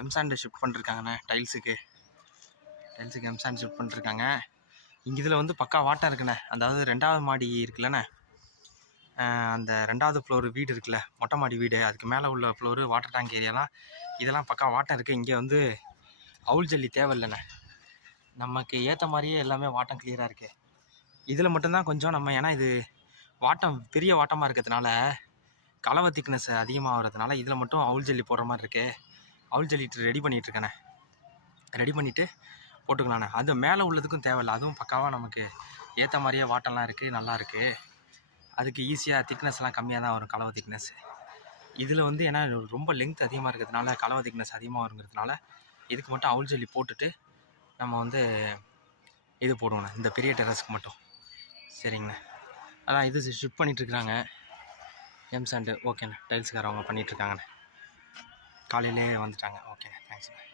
M sand shift பண்ணிருக்காங்கண்ணே டைல்ஸுக்கு M sand shift பண்ணிருக்காங்க. இங்கே இதில் வந்து பக்கா வாட்டம் இருக்குண்ணே. அதாவது 2வது மாடி இருக்குல்லண்ணே, அந்த 2வது ஃப்ளோரு வீடு இருக்குல்ல, மொட்டை மாடி வீடு, அதுக்கு மேலே உள்ள ஃப்ளோரு வாட்டர் டேங்க் ஏரியாலாம் இதெல்லாம் பக்கா வாட்டம் இருக்குது. இங்கே வந்து அவுல் ஜல்லி தேவையில்லைண்ணே, நமக்கு ஏற்ற மாதிரியே எல்லாமே வாட்டம் கிளியராக இருக்குது. இதில் மட்டும்தான் கொஞ்சம் நம்ம, ஏன்னா இது வாட்டம் பெரிய வாட்டமாக இருக்கிறதுனால கலவை திக்னஸ் அதிகமாக வர்றதுனால இதில் மட்டும் அவுல் ஜல்லி போடுற மாதிரி இருக்குது. அவுல் ஜல்லி ரெடி பண்ணிகிட்ருக்கேண்ணே, ரெடி பண்ணிவிட்டு போட்டுக்கலாண்ணே. அது மேலே உள்ளதுக்கும் தேவையில்லை, அதுவும் பக்காவாக நமக்கு ஏற்ற மாதிரியே வாட்டம்லாம் இருக்குது, நல்லா இருக்குது. அதுக்கு ஈஸியாக திக்னஸ்லாம் கம்மியாக தான் வரும் கலவை திக்னஸ். இதில் வந்து ஏன்னா ரொம்ப லென்த் அதிகமாக இருக்கிறதுனால கலவை திக்னஸ் அதிகமாக வருங்கிறதுனால இதுக்கு மட்டும் அவுல் ஜல்லி போட்டுட்டு நம்ம வந்து இது போடுவோண்ணே, இந்த பெரிய டெரஸ்க்கு மட்டும். சரிங்கண்ணே. அதான் இது ஷிஃப்ட் பண்ணிகிட்ருக்குறாங்க எம்சாண்டு. ஓகேண்ணே, டைல்ஸுக்காரவங்க பண்ணிகிட்ருக்காங்கண்ணே, காலையிலே வந்துட்டாங்க. ஓகேண்ணே, தேங்க்ஸ்ண்ணே.